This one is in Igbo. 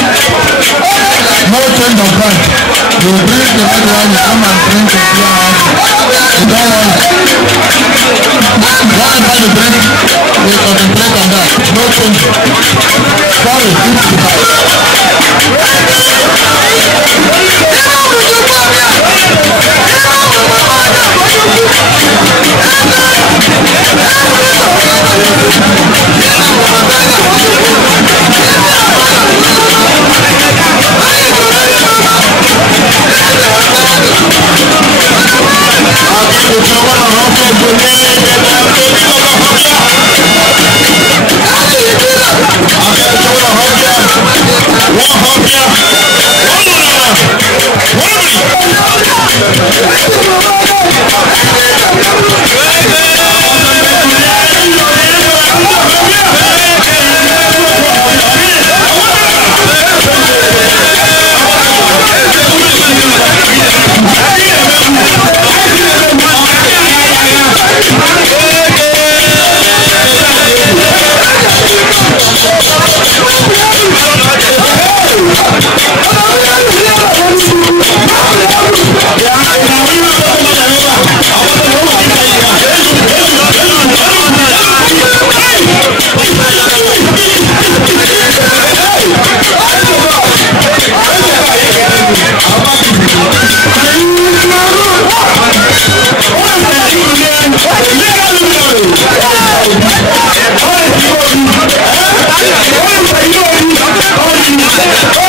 No change of plan. You drink the red wine, you come and drink the clear wine. You don't want it. Whatever you drink, we concentrate on that. No change. Sorry, はい。